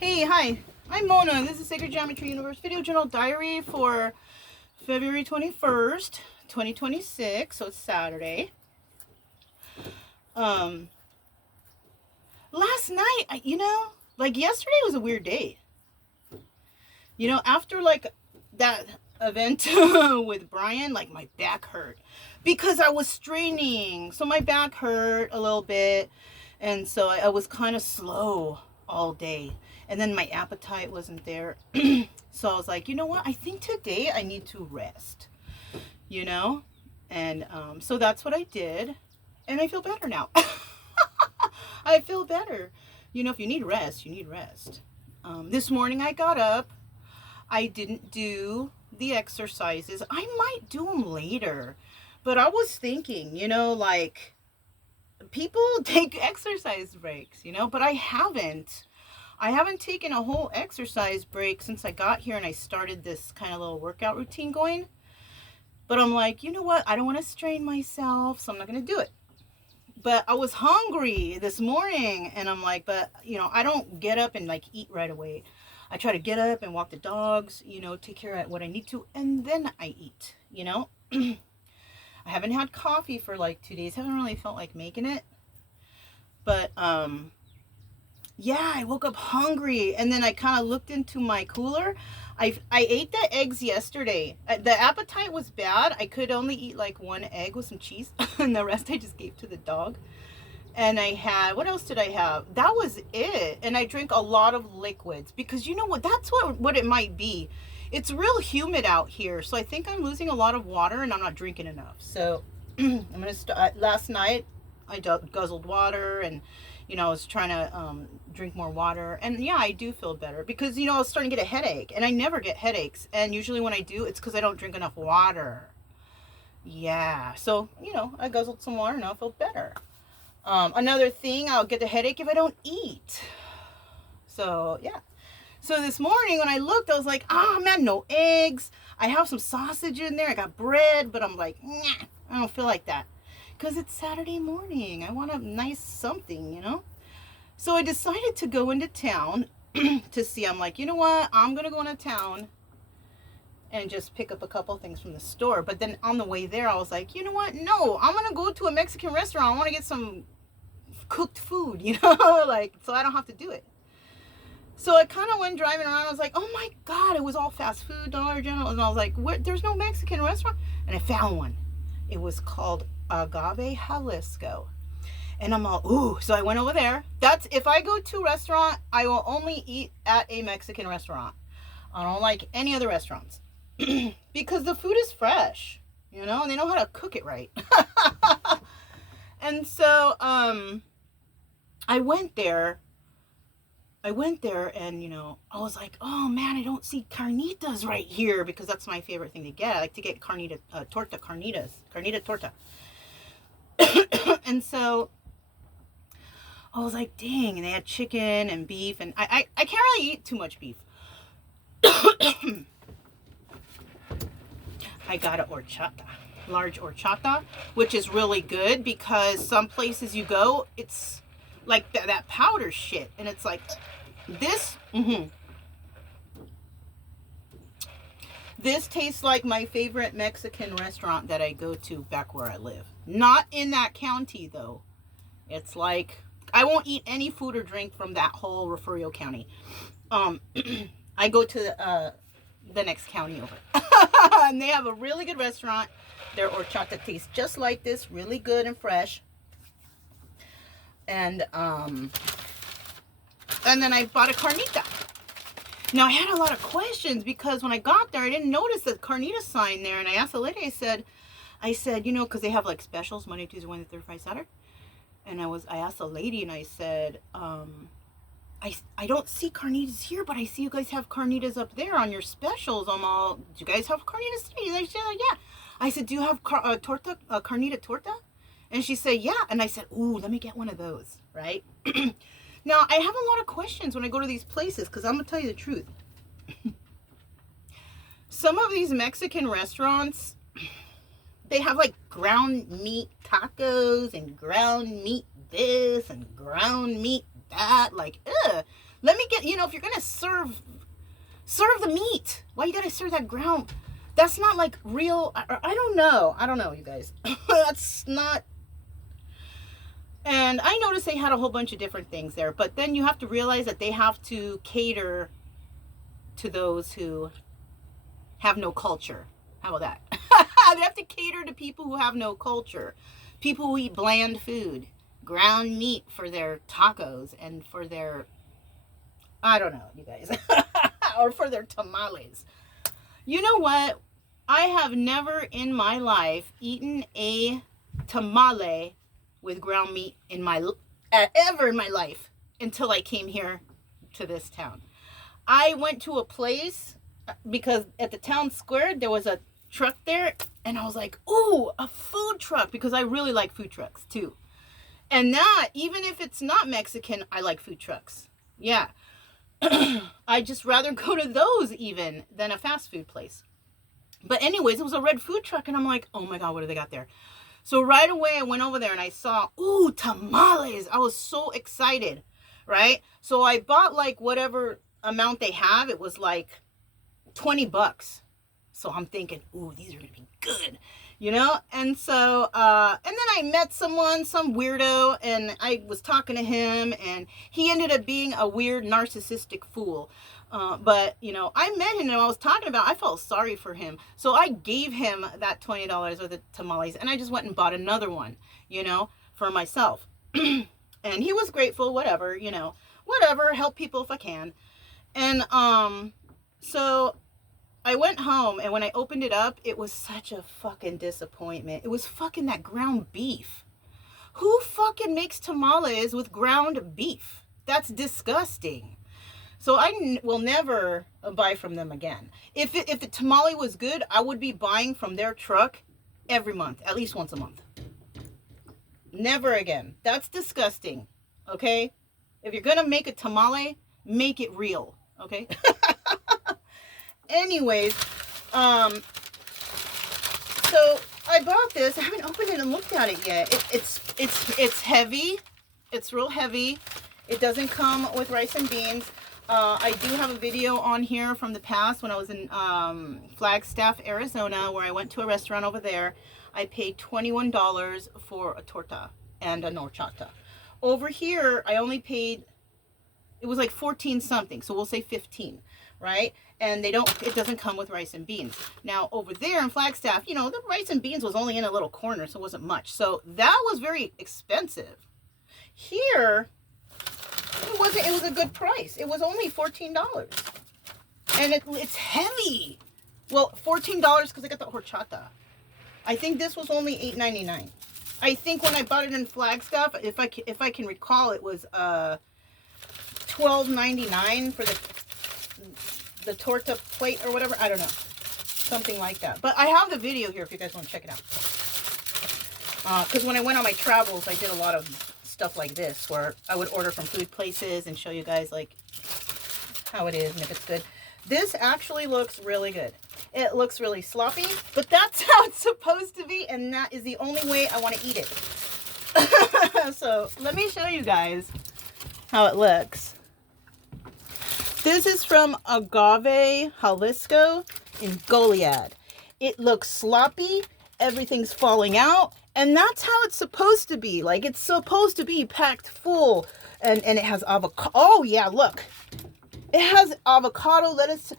Hey, hi, I'm Mona. This is Sacred Geometry Universe Video Journal Diary for February 21st, 2026. So it's Saturday. Last night, like yesterday was a weird day. After like that event with Brian, like my back hurt because I was straining. So my back hurt a little bit. And so I was kind of slow all day. And then my appetite wasn't there. So I was like, you know what? I think today I need to rest, And so that's what I did. And I feel better now. I feel better. If you need rest, you need rest. This morning I got up. I didn't do the exercises. I might do them later. But I was thinking, like people take exercise breaks, but I haven't. I haven't taken a whole exercise break since I got here and I started this kind of little workout routine going. But I'm like, you know what? I don't want to strain myself, so I'm not going to do it. But I was hungry this morning and I'm like, but, I don't get up and like eat right away. I try to get up and walk the dogs, take care of what I need to, and then I eat, I haven't had coffee for like 2 days. Haven't really felt like making it. But, yeah, I woke up hungry and then I kind of looked into my cooler. I ate the eggs yesterday. The appetite was bad. I could only eat like one egg with some cheese and the rest I just gave to the dog. And I had, what else did I have? That was it. And I drank a lot of liquids because you know what? That's what it might be. It's real humid out here. So I think I'm losing a lot of water and I'm not drinking enough. So I'm going to start. Last night I guzzled water and I was trying to drink more water. And yeah, I do feel better because, I was starting to get a headache. And I never get headaches. And usually when I do, it's because I don't drink enough water. Yeah. So, I guzzled some water and now I feel better. Another thing, I'll get the headache if I don't eat. So, yeah. So this morning when I looked, I was like, man, no eggs. I have some sausage in there. I got bread. But I'm like, nah, I don't feel like that. Because it's Saturday morning. I want a nice something, So I decided to go into town to see. I'm like, you know what? I'm going to go into town and just pick up a couple things from the store. But then on the way there, I was like, you know what? No, I'm going to go to a Mexican restaurant. I want to get some cooked food, like, so I don't have to do it. So I kind of went driving around. I was like, oh my God, it was all fast food, Dollar General. And I was like, there's no Mexican restaurant? And I found one. It was called Agave Jalisco. And I'm all, ooh. So I went over there. That's, if I go to a restaurant, I will only eat at a Mexican restaurant. I don't like any other restaurants. Because the food is fresh, and they know how to cook it right. And so, I went there and, I was like, oh man, I don't see carnitas right here because that's my favorite thing to get. I like to get carnita torta. And so I was like, dang, and they had chicken and beef and I can't really eat too much beef. I got a large horchata, which is really good because some places you go, it's like that powder shit. And it's like this. This tastes like my favorite Mexican restaurant that I go to back where I live. Not in that county, though. It's like, I won't eat any food or drink from that whole Refugio County. I go to the next county over. And they have a really good restaurant. Their horchata tastes just like this, really good and fresh. And then I bought a carnita. Now I had a lot of questions because when I got there, I didn't notice the carnita sign there. And I asked the lady, I said, because they have like specials Monday, Tuesday, Wednesday, Thursday, Friday, Saturday. And I asked the lady and I said, I don't see carnitas here, but I see you guys have carnitas up there on your specials. I'm all, do you guys have carnitas today? They said, yeah. I said, do you have carnita torta? And she said, yeah. And I said, ooh, let me get one of those, right? Now, I have a lot of questions when I go to these places because I'm going to tell you the truth. Some of these Mexican restaurants, they have like ground meat tacos and ground meat this and ground meat that. Like, ugh. Let me get, you know, if you're going to serve the meat. Why you got to serve that ground? That's not like real. I don't know. I don't know, you guys. That's not. And I noticed they had a whole bunch of different things there. But then you have to realize that they have to cater to those who have no culture. How about that? They have to cater to people who have no culture. People who eat bland food. Ground meat for their tacos and for their, I don't know, you guys. Or for their tamales. You know what? I have never in my life eaten a tamale with ground meat in my ever in my life until I came here to this town. I went to a place because at the town square there was a truck there, and I was like, ooh, a food truck, because I really like food trucks too. And that, even if it's not Mexican, I like food trucks. Yeah. I just rather go to those even than a fast food place. But anyways, it was a red food truck, and I'm like, oh my God, what do they got there? So right away I went over there and I saw, ooh, tamales. I was so excited, right? So I bought like whatever amount they have. It was like $20. So I'm thinking, ooh, these are gonna be good, you know? And so, and then I met someone, some weirdo, and I was talking to him, and he ended up being a weird narcissistic fool. But, you know, I met him and I was talking about, I felt sorry for him. So I gave him that $20 of the tamales, and I just went and bought another one, you know, for myself. And he was grateful, whatever, you know, whatever, help people if I can. And, so I went home, and when I opened it up, it was such a fucking disappointment. It was fucking that ground beef. Who fucking makes tamales with ground beef? That's disgusting. So I will never buy from them again. If the tamale was good, I would be buying from their truck every month, at least once a month. Never again. That's disgusting, okay? If you're gonna make a tamale, make it real, okay? Anyways, so I bought this. I haven't opened it and looked at it yet. It's heavy. It's real heavy. It doesn't come with rice and beans. I do have a video on here from the past when I was in Flagstaff, Arizona, where I went to a restaurant over there. I paid $21 for a torta and a horchata. Over here, I only paid, it was like 14 something, so we'll say 15, right? And it doesn't come with rice and beans. Now, over there in Flagstaff, you know, the rice and beans was only in a little corner, so it wasn't much. So that was very expensive. Here, it was a good price. It was only $14. And it's heavy. Well, $14 because I got the horchata. I think this was only $8.99. I think when I bought it in Flagstaff, if I can recall, it was $12.99 for the torta plate or whatever. I don't know. Something like that. But I have the video here if you guys want to check it out. Because when I went on my travels, I did a lot of stuff like this where I would order from food places and show you guys like how it is and if it's good. This actually looks really good. It looks really sloppy, but that's how it's supposed to be, and that is the only way I want to eat it. So let me show you guys how it looks. This is from Agave, Jalisco in Goliad. It looks sloppy. Everything's falling out. And that's how it's supposed to be. Like, it's supposed to be packed full. And it has avocado. Oh, yeah, look. It has avocado, lettuce,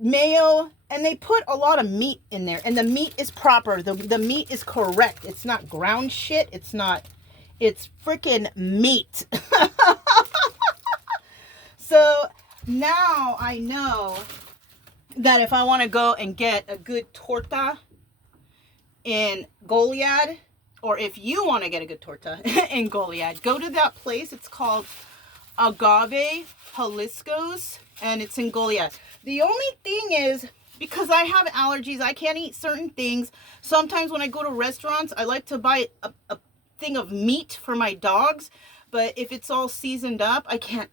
mayo. And they put a lot of meat in there. And the meat is proper. The meat is correct. It's not ground shit. It's not. It's freaking meat. So now I know that if I want to go and get a good torta in Goliad, or if you want to get a good torta in Goliad, go to that place. It's called Agave Jalisco's, and it's in Goliad. The only thing is, because I have allergies, I can't eat certain things. Sometimes when I go to restaurants, I like to buy a thing of meat for my dogs, but if it's all seasoned up, I can't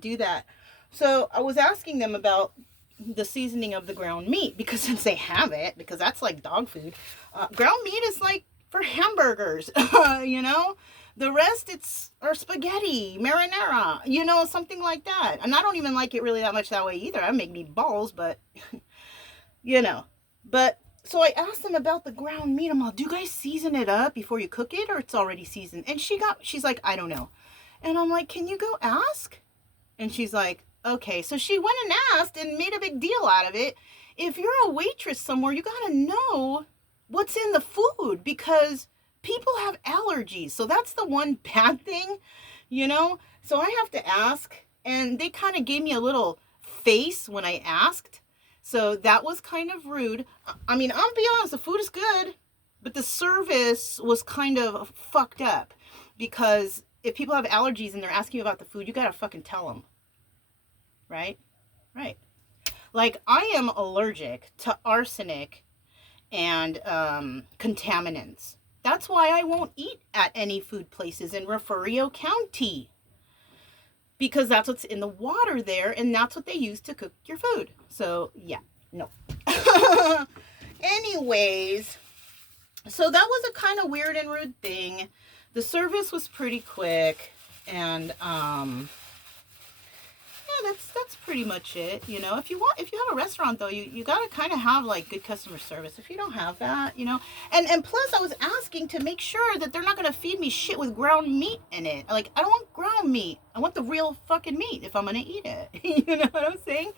do that. So I was asking them about the seasoning of the ground meat, because since they have it, because that's like dog food, ground meat is like for hamburgers, you know, The rest, or spaghetti, marinara, you know, something like that. And I don't even like it really that much that way either. I make meatballs, but, you know. But, so I asked them about the ground meat. I'm like, do you guys season it up before you cook it, or it's already seasoned? And she's like, I don't know. And I'm like, can you go ask? And she's like, okay. So she went and asked and made a big deal out of it. If you're a waitress somewhere, you got to know what's in the food, because people have allergies. So that's the one bad thing, you know? So I have to ask, and they kind of gave me a little face when I asked. So that was kind of rude. I mean, I'll be honest, the food is good, but the service was kind of fucked up, because if people have allergies and they're asking you about the food, you got to fucking tell them. Right? Right. Like, I am allergic to arsenic and contaminants. That's why I won't eat at any food places in Refugio County. Because that's what's in the water there, and that's what they use to cook your food. So, yeah, no. Anyways, so that was a kind of weird and rude thing. The service was pretty quick, and yeah, that's pretty much it. You know, if you have a restaurant though, you gotta kind of have like good customer service. If you don't have that, you know, and plus I was asking to make sure that they're not gonna feed me shit with ground meat in it. Like, I don't want ground meat. I want the real fucking meat if I'm gonna eat it. You know what I'm saying?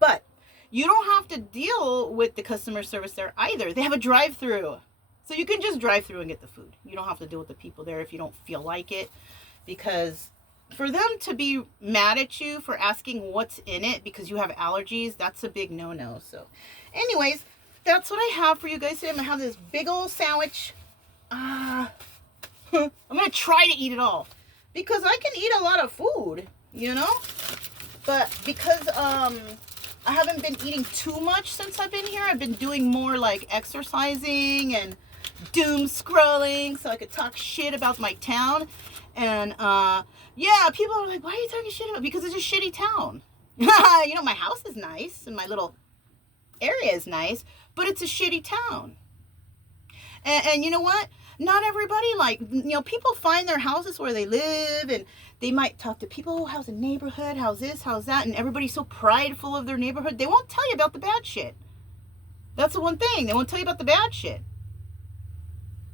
But you don't have to deal with the customer service there either. They have a drive-through, so you can just drive through and get the food. You don't have to deal with the people there if you don't feel like it, because for them to be mad at you for asking what's in it because you have allergies, that's a big no-no. So anyways, that's what I have for you guys today. I'm going to have this big old sandwich. I'm going to try to eat it all, because I can eat a lot of food, you know? But because I haven't been eating too much since I've been here, I've been doing more like exercising and doom scrolling so I could talk shit about my town. And yeah, people are like, why are you talking shit about? Because it's a shitty town. You know, my house is nice and my little area is nice, but it's a shitty town. And you know what? Not everybody, like, you know, people find their houses where they live, and they might talk to people, oh, how's the neighborhood? How's this? How's that? And everybody's so prideful of their neighborhood. They won't tell you about the bad shit. That's the one thing. They won't tell you about the bad shit.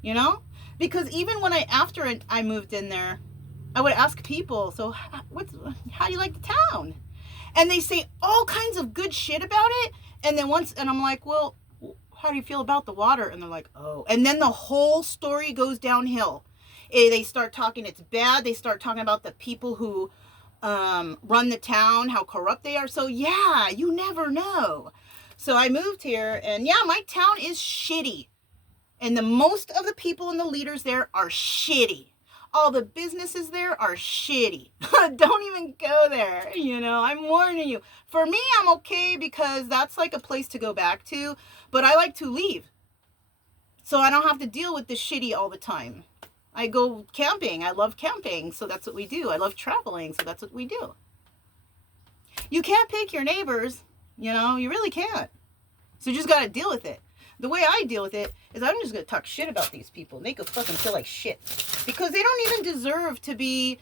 You know? Because even when after I moved in there, I would ask people, so how do you like the town? And they say all kinds of good shit about it. And then and I'm like, well, how do you feel about the water? And they're like, oh. And then the whole story goes downhill. They start talking, it's bad. They start talking about the people who run the town, how corrupt they are. So yeah, you never know. So I moved here, and yeah, my town is shitty. And the most of the people and the leaders there are shitty. All the businesses there are shitty. Don't even go there. You know, I'm warning you. For me, I'm okay because that's like a place to go back to. But I like to leave, so I don't have to deal with this shitty all the time. I go camping. I love camping, so that's what we do. I love traveling, so that's what we do. You can't pick your neighbors. You know, you really can't. So you just got to deal with it. The way I deal with it is I'm just going to talk shit about these people. Make them fucking feel like shit. Because they don't even deserve to be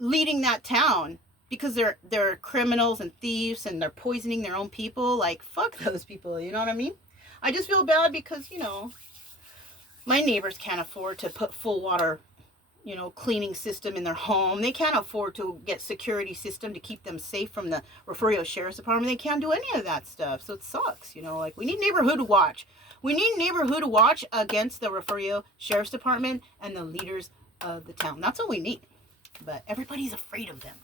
leading that town. Because they're criminals and thieves and they're poisoning their own people. Like, fuck those people, you know what I mean? I just feel bad because, you know, my neighbors can't afford to put full water, you know, cleaning system in their home. They can't afford to get security system to keep them safe from the Refugio Sheriff's Department. They can't do any of that stuff. So it sucks, you know, like we need neighborhood watch. We need neighborhood watch against the Refugio Sheriff's Department and the leaders of the town. That's what we need. But everybody's afraid of them.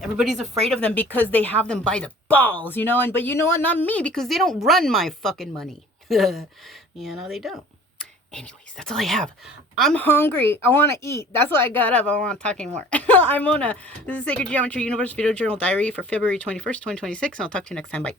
Everybody's afraid of them because they have them by the balls, you know, but you know what? Not me, because they don't run my fucking money. You know, they don't. Anyways, that's all I have. I'm hungry. I want to eat. That's why I got up. I don't want to talk anymore. I'm Mona. This is Sacred Geometry Universe Video Journal Diary for February 21st, 2026. And I'll talk to you next time. Bye.